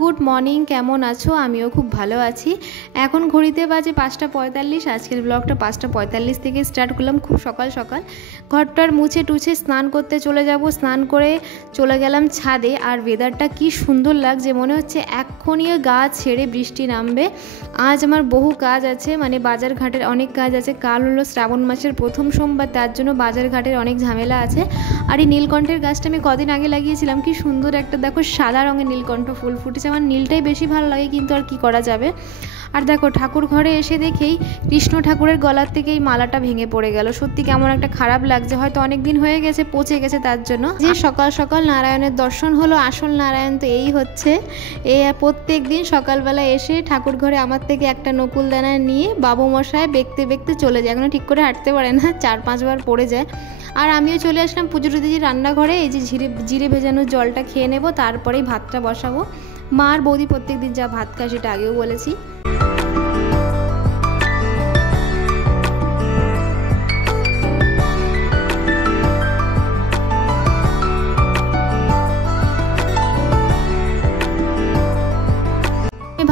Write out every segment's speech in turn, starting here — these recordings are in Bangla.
গুড মর্নিং, কেমন আছো? আমিও খুব ভালো আছি। এখন ঘড়িতে বাজে 5:45। আজকের ব্লগটা 5:45 থেকে স্টার্ট করলাম, খুব সকাল সকাল। ঘরটার মুছে টুছে স্নান করতে চলে যাব। স্নান করে চলে গেলাম ছাদে। আর ওয়েদারটা কি সুন্দর লাগছে, মনে হচ্ছে এক্ষুনি গা ছেড়ে বৃষ্টি নামবে। আজ আমার বহু কাজ আছে, মানে বাজার ঘাটের অনেক কাজ আছে। কাল হলো শ্রাবণ মাসের প্রথম সোমবার, তার জন্য বাজার ঘাটের অনেক ঝামেলা আছে। আর এই নীলকণ্ঠের গাছটা আমি কদিন আগে লাগিয়েছিলাম, কি সুন্দর একটা দেখো সাদা রঙের নীলকণ্ঠ ফুল ফুটেছে। আমার নীলটাই বেশি ভালো লাগে, কিন্তু আর কি করা যাবে। আর দেখো ঠাকুর ঘরে এসে দেখেই কৃষ্ণ ঠাকুরের গলার থেকে এই মালাটা ভেঙে পড়ে গেল। সত্যি কেমন একটা খারাপ লাগছে, হয়তো অনেক দিন হয়ে গেছে, পচে গেছে, তার জন্য। যে সকাল সকাল নারায়ণের দর্শন হলো, আসল নারায়ণ তো এই হচ্ছে। প্রত্যেক দিন সকালবেলা এসে ঠাকুর ঘরে আমার থেকে একটা নকুলদানা নিয়ে বাবু মশাই বেঁকতে বেঁকতে চলে যায়। এখনো ঠিক করে হাঁটতে পারে না, 4-5 বার পড়ে যায়। আর আমিও চলে আসলাম পুজো দিদি রান্নাঘরে। এই যে জিরে ভেজানো জলটা খেয়ে নেব, তারপরেই ভাতটা বসাবো। মা আর বৌদি প্রত্যেক দিন যা ভাত খায় সেটা আগেও বলেছি।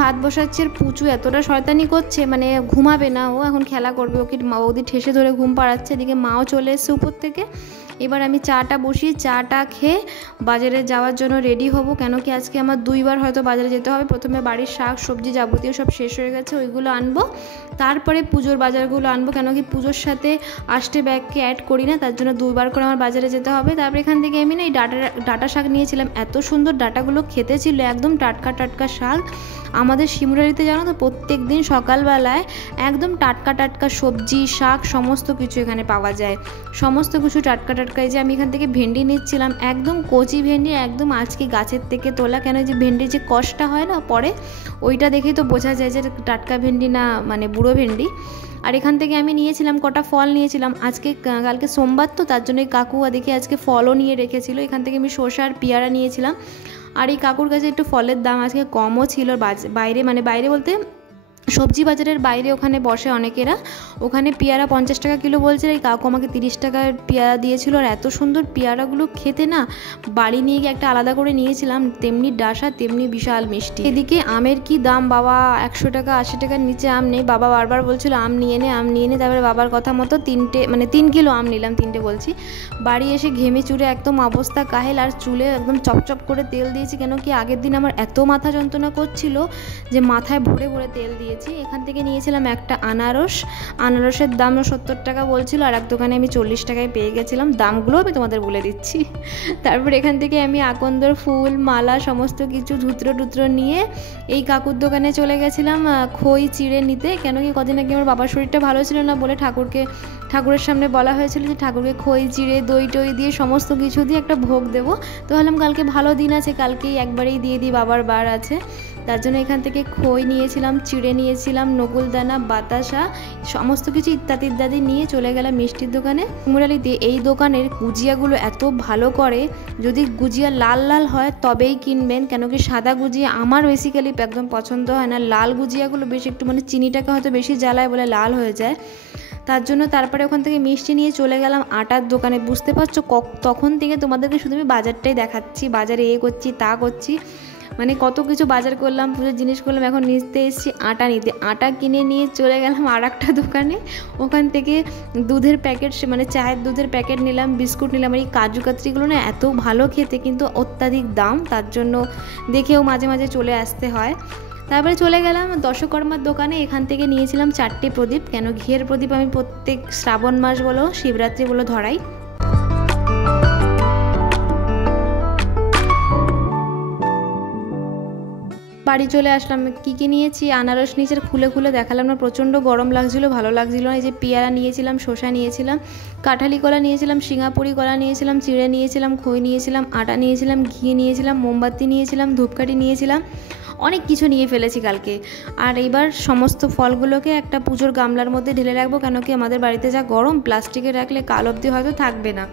ভাত বসাচ্ছে, আর পুচু এতটা শয়তানি করছে, মানে ঘুমাবে না, ও এখন খেলা করবে। ওকে বৌদি ঠেসে ধরে ঘুম পাড়াচ্ছে। এদিকে মাও চলে এসছে উপর থেকে। এবার আমি চাটা বসিয়ে চাটা খেয়ে বাজারে যাওয়ার জন্য রেডি হব। কেন কি আজকে আমার 2 বার হয়তো বাজারে যেতে হবে। প্রথমে বাড়ির শাক সবজি যাবতীয় সব শেষ হয়ে গেছে, ওইগুলো আনবো। তারপরে পুজোর বাজারগুলো আনবো, কেন কি পুজোর সাথে আষ্টে ব্যাগকে অ্যাড করি না, তার জন্য 2 বার করে আমার বাজারে যেতে হবে। তারপরে এখান থেকে আমি না এই ডাটা শাক নিয়েছিলাম। এত সুন্দর ডাটাগুলো খেতে ছিল, একদম টাটকা টাটকা শাক। আমাদের শিমুরালিতে জানো তো প্রত্যেক দিন সকালবেলায় একদম টাটকা টাটকা সবজি শাক সমস্ত কিছু এখানে পাওয়া যায়, সমস্ত কিছু টাটকা টাটকা। এই যে আমি এখান থেকে ভেন্ডি নিচ্ছিলাম, একদম কচি ভেন্ডি, একদম আজকে গাছের থেকে তোলা। কেন যে ভেন্ডির যে কষটা হয় না পরে, ওইটা দেখেই তো বোঝা যায় যে টাটকা ভেন্ডি না মানে বুড়ো ভেন্ডি। আর এখান থেকে আমি নিয়েছিলাম কটা ফল নিয়েছিলাম। কালকে সোমবার তো, তার জন্য কাকু দেখে আজকে ফলও নিয়ে রেখেছিল। এখান থেকে আমি শসা আর পেয়ারা নিয়েছিলাম। আর এই কাকুর কাছে একটু ফলের দাম আজকে কমও ছিল। বাইরে বলতে সবজি বাজারের বাইরে ওখানে বসে অনেকেরা, ওখানে পেয়ারা 50 টাকা কিলো বলছে। এই কাকু আমাকে 30 টাকার পেয়ারা দিয়েছিল। আর এত সুন্দর পেয়ারাগুলো খেতে না, বাড়ি নিয়ে গিয়ে একটা আলাদা করে নিয়েছিলাম, তেমনি ডাসা তেমনি বিশাল মিষ্টি। এদিকে আমের কি দাম বাবা, 100 টাকা 80 টাকার নিচে আম নেই। বাবা বারবার বলছিল আম নিয়ে নে আম নিয়ে নে। তারপরে বাবার কথা মতো 3 কিলো আম নিলাম, 3টে বলছি। বাড়ি এসে ঘেমে চুরে একদম অবস্থা কাহেল, আর চুলে একদম চপচপ করে তেল দিয়েছি। কেন কি আগের দিন আমার এত মাথা যন্ত্রণা করছিল যে মাথায় ভরে ভরে তেল দিয়েছি। এখান থেকে নিয়েছিলাম একটা আনারসের দাম 70 টাকা বলছিল, আর এক দোকানে আমি 40 টাকায় পেয়ে গেছিলাম। দামগুলো আমি তোমাদের বলে দিচ্ছি। তারপর এখান থেকে আমি আকন্দর ফুল মালা সমস্ত কিছু ধুত্র নিয়ে এই কাকুর দোকানে চলে গেছিলাম খই চিড়ে নিতে। কেন কি কদিন আগে আমার বাবার শরীরটা ভালো ছিল না বলে ঠাকুরের সামনে বলা হয়েছিল যে ঠাকুরকে খই চিড়ে দই টই দিয়ে সমস্ত কিছু দিয়ে একটা ভোগ দেবো। তো ভাবলাম কালকে ভালো দিন আছে, কালকেই একবারেই দিয়ে দিই, বাবার বার আছে। তার জন্য এখান থেকে খই নিয়েছিলাম, চিড়ে নিয়েছিলাম, নকুলদানা, বাতাসা সমস্ত কিছু ইত্যাদি নিয়ে চলে গেলাম মিষ্টির দোকানে শিমুরালিতে। এই দোকানের গুজিয়াগুলো এত ভালো করে, যদি গুজিয়া লাল লাল হয় তবেই কিনবেন। কেন কি সাদা গুজিয়া আমার বেসিক্যালি একদম পছন্দ হয় না। লাল গুজিয়াগুলো বেশ একটু মানে চিনিটাকে হয়তো বেশি জ্বালায় বলে লাল হয়ে যায়, তার জন্য। তারপরে ওখান থেকে মিষ্টি নিয়ে চলে গেলাম আটার দোকানে। বুঝতে পারছো তখন থেকে তোমাদেরকে শুধু আমি বাজারটাই দেখাচ্ছি, বাজারে করছি তা করছি, মানে কত কিছু বাজার করলাম, পুজোর জিনিস করলাম। এখন নিতে এসেছি আটা নিতে। আটা কিনে নিয়ে চলে গেলাম আর একটা দোকানে। ওখান থেকে দুধের প্যাকেট, মানে চায়ের দুধের প্যাকেট নিলাম, বিস্কুট নিলাম। আর এই কাজু কাতরিগুলো না এত ভালো খেতে, কিন্তু অত্যাধিক দাম, তার জন্য দেখেও মাঝে মাঝে চলে আসতে হয়। তারপরে চলে গেলাম দশকর্মার দোকানে। এখান থেকে নিয়েছিলাম 4টে প্রদীপ। কেন ঘিয়ের প্রদীপ আমি প্রত্যেক শ্রাবণ মাস বলো শিবরাত্রি বলো ধরাই। বাড়ি চলে আসলাম। কী নিয়েছি, আনারস নিচের খুলে দেখালাম না, প্রচণ্ড গরম লাগছিল, ভালো লাগছিল না। এই যে পেয়ারা নিয়েছিলাম, শসা নিয়েছিলাম, কাঁঠালি কলা নিয়েছিলাম, সিঙ্গাপুরি কলা নিয়েছিলাম, চিড়ে নিয়েছিলাম, খই নিয়েছিলাম, আটা নিয়েছিলাম, ঘি নিয়েছিলাম, মোমবাতি নিয়েছিলাম, ধূপকাঠি নিয়েছিলাম, অনেক কিছু নিয়ে ফেলেছি কালকে। আর এইবার সমস্ত ফলগুলোকে একটা পুজোর গামলার মধ্যে ঢেলে রাখবো। কেন কি আমাদের বাড়িতে যা গরম, প্লাস্টিকে রাখলে কাল অবধি হয়তো থাকবে না।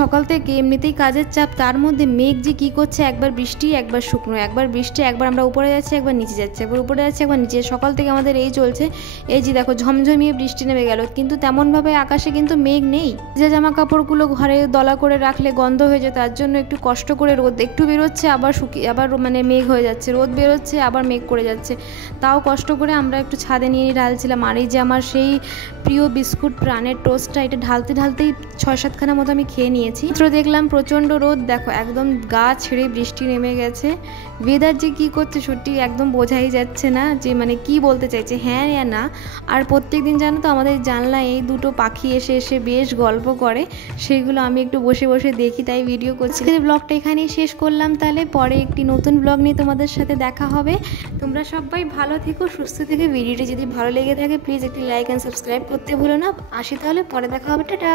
সকাল থেকে এমনিতেই কাজের চাপ, তার মধ্যে মেঘ যে কী করছে, একবার বৃষ্টি একবার শুকনো, একবার বৃষ্টি একবার আমরা উপরে যাচ্ছি একবার নিচে যাচ্ছি, একবার উপরে যাচ্ছি একবার নিচে। সকাল থেকে আমাদের এই চলছে। এই যে দেখো ঝমঝমিয়ে বৃষ্টি নেমে গেল, কিন্তু তেমনভাবে আকাশে কিন্তু মেঘ নেই। যে জামা কাপড়গুলো ঘরে দলা করে রাখলে গন্ধ হয়ে যায়, তার জন্য একটু কষ্ট করে রোদ একটু বেরোচ্ছে, আবার আবার মানে মেঘ হয়ে যাচ্ছে, রোদ বেরোচ্ছে আবার মেঘ করে যাচ্ছে। তাও কষ্ট করে আমরা একটু ছাদে নিয়ে ঢালছিলাম। আর এই যে আমার সেই প্রিয় বিস্কুট প্রাণের টোস্টটা, এটা ঢালতে ঢালতেই 6-7খানা মতো আমি খেয়ে নিয়েছি। তো দেখলাম প্রচণ্ড রোদ, দেখো একদম গা ছেড়ে বৃষ্টি নেমে গেছে। ওয়েদার যে কী করছে সত্যি একদম বোঝাই যাচ্ছে না যে মানে কি বলতে চাইছে, হ্যাঁ ইয়া না। আর প্রত্যেক দিন জানো তো আমাদের জানলায় এই দুটো পাখি এসে এসে বেশ গল্প করে, সেগুলো আমি একটু বসে বসে দেখি, তাই ভিডিও করছি। ব্লগটা এখানেই শেষ করলাম, তাহলে পরে একটি নতুন ব্লগ নিয়ে তোমাদের সাথে দেখা হবে। তোমরা সবাই ভালো থেকো, সুস্থ থেকে। ভিডিওটি যদি ভালো লেগে থাকে প্লিজ একটি লাইক অ্যান্ড সাবস্ক্রাইব করতে ভুলো না। আসি তাহলে, পরে দেখা হবে, টাটা।